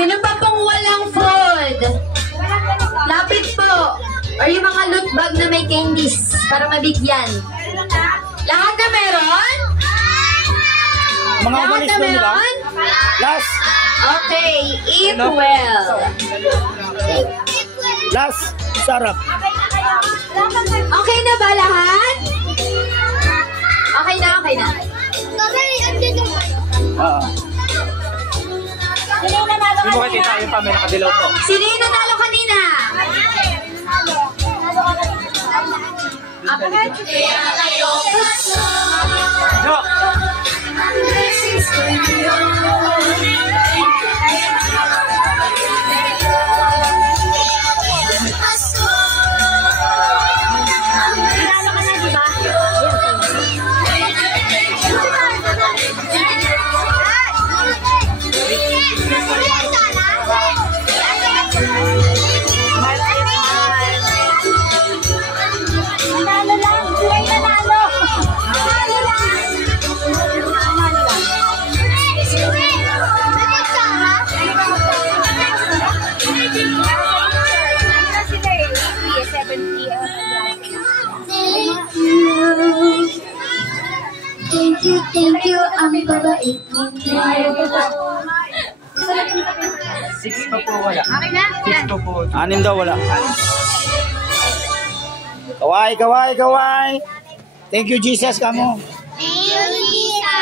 Sino pa pong walang food? Lapit po. Or yung mga loot bag na may candies para mabigyan. Lahat na meron? Mga Lahat umalis na na nila? meron? Last. Okay, eat well. Last. Sarap. Okay na ba lahat? Okay na, okay na. Hindi mo kita yung pa, may nakadilaw po. Sino yung nanalo kanina? Jo! Thank you, ang babait. 6 pa po wala. Okay na? 6 pa po. 6 daw wala. Kaway, kaway, kaway. Thank you, Jesus, kamo. Thank you, Jesus.